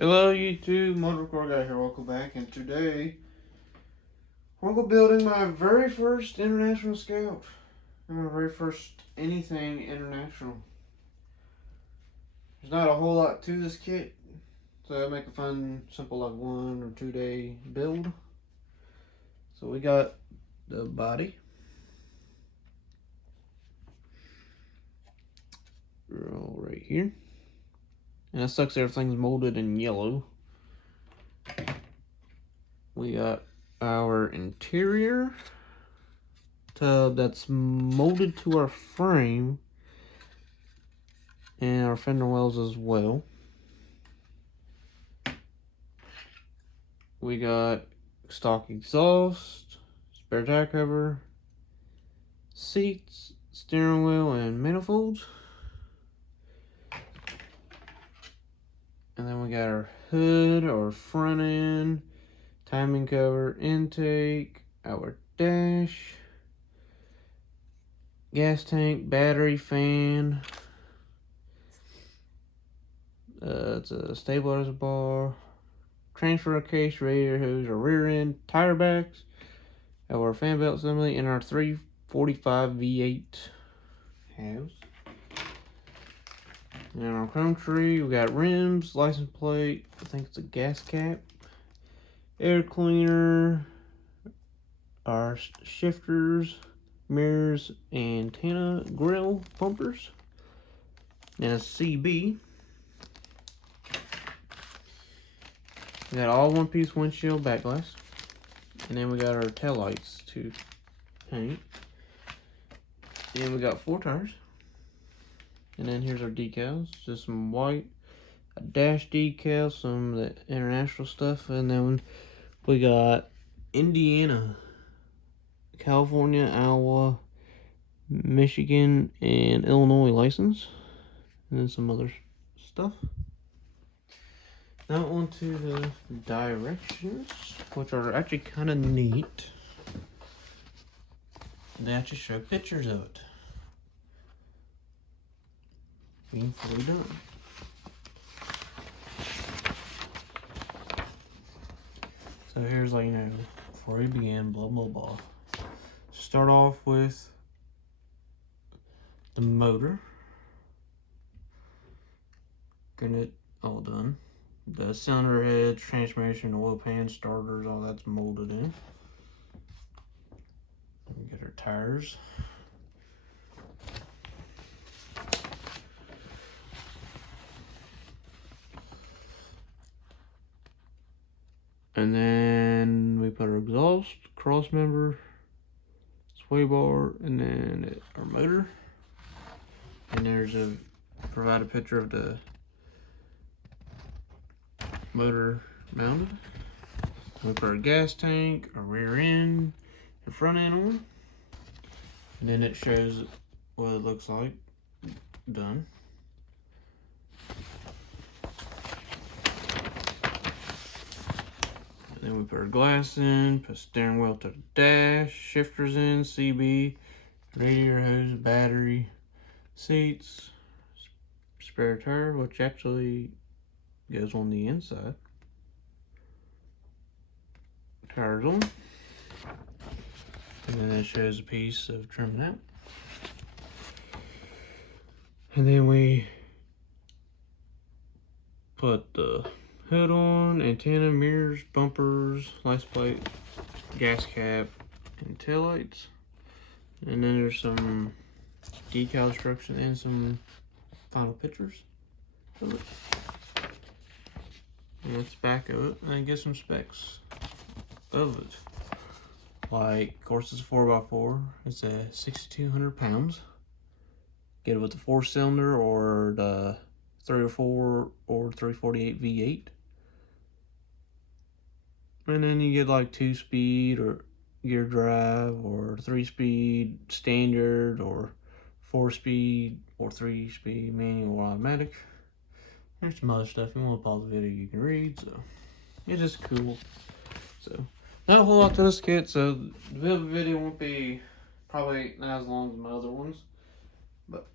Hello YouTube, Motorcore Guy here, welcome back, and today we're going to be building my very first International Scout, and my very first anything international. There's not a whole lot to this kit, so I'll make a fun, simple like 1 or 2 day build. So we got the body, right here, and it sucks everything's molded in yellow. We got our interior tub that's molded to our frame and our fender wells as well. We got stock exhaust, spare tire cover, seats, steering wheel, and manifolds. And then we got our hood, our front end, timing cover, intake, our dash, gas tank, battery, fan. It's a stabilizer bar, transfer case, radiator hose, our rear end, tire backs, our fan belt assembly, and our 345 V8 halves. And our chrome tree, we got rims, license plate, I think it's a gas cap, air cleaner, our shifters, mirrors, antenna, grill, bumpers, and a CB. We got all one-piece windshield back glass, and then we got our tail lights to paint, and we got 4 tires. And then here's our decals, just some white, a dash decal, some of the international stuff, and then we got Indiana, California, Iowa, Michigan, and Illinois license, and then some other stuff. Now on to the directions, which are actually kind of neat. They actually show pictures of it being fully done. So here's, like, before we begin, blah blah blah. Start off with the motor. Getting it all done. The cylinder heads, transmission, oil pan, starters, all that's molded in. We get our tires. And then we put our exhaust, cross member, sway bar, and then our motor. And there's provide a picture of the motor mounted. We put our gas tank, our rear end, and front end on. And then it shows what it looks like done. And then we put our glass in, put steering wheel to the dash, shifters in, CB, radiator hose, battery, seats, spare tire, which actually goes on the inside. Tires on. And then it shows a piece of trimming out. And then we put the hood on, antenna, mirrors, bumpers, license plate, gas cap, and taillights. And then there's some decal instruction and some final pictures of it. And that's the back of it. And then get some specs of it. Like, of course, it's a 4x4. It's a 6,200 pounds. Get it with the 4-cylinder or the 304 or 348 V8. And then you get like 2-speed or gear drive or 3-speed standard or 4-speed or 3-speed manual or automatic. There's some other stuff. If you want to pause the video, you can read. So it's just cool. So not a whole lot to this kit. So the build video won't be probably not as long as my other ones. But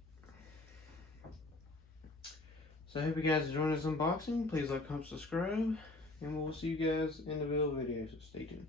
So I hope you guys enjoyed this unboxing. Please like, comment, subscribe, and we'll see you guys in the video. So stay tuned.